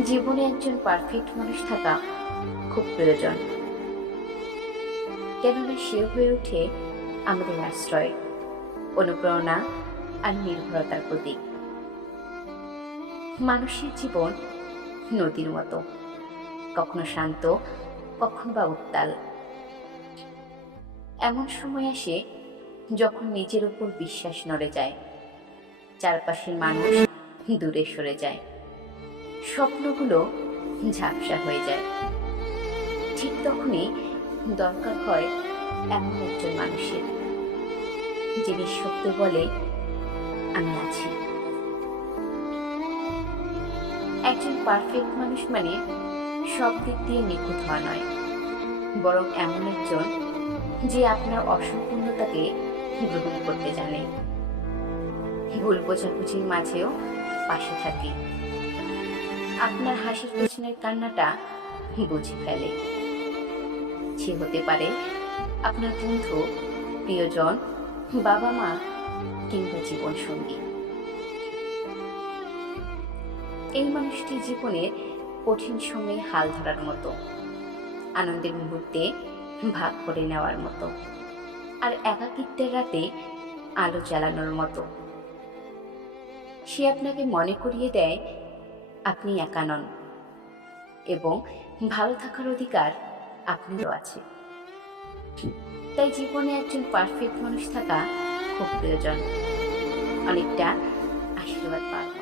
জীবনে একজন পারফেক্ট মানুষ থাকা খুব প্রয়োজন। কেননা সে হয়ে ওঠে আমাদের আশ্রয়, অনুপ্রেরণা আর নির্ভরতার প্রতীক। মানুষের জীবন নদীর মতো, কখনো শান্ত, কখনো বা উত্তাল। এমন সময় আসে যখন নিজের উপর বিশ্বাস নড়ে যায়, চারপাশের মানুষ দূরে সরে যায়। স্বপ্নগুলো ঝাপসা হয়ে যায়। ঠিক তখনই দরকার হয় এমন একজন মানুষের, যিনি সত্য বলে আমি আছি। একজন পারফেক্ট মানুষ মানে সব দিক দিয়ে নিখুঁত হওয়া নয়, বরং এমন একজন যে আপনার অসম্পূর্ণতাকে গ্রহণ করতে জানে। ভুল বোঝাবুঝির মাঝেও পাশে থাকে। আপনার হাসির পেছনের কান্নাটা বুঝে ফেলে। সে হতে পারে আপনার বন্ধু, প্রিয়জন বাবা মা কিংবা জীবন সঙ্গী এই মানুষটি জীবনের কঠিন সময়ে হাল ধরার মতো, আনন্দের মুহূর্তে ভাগ করে নেওয়ার মতো, আর একাকিত্বের রাতে আলো জ্বালানোর মতো। সে আপনাকে মনে করিয়ে দেয় আপনি একা নন। এবং ভালো থাকার অধিকার আপনারও আছে। তাই জীবনে একজন পারফেক্ট মানুষ থাকা খুব প্রয়োজন। অনেকটা আশীর্বাদ পাওয়া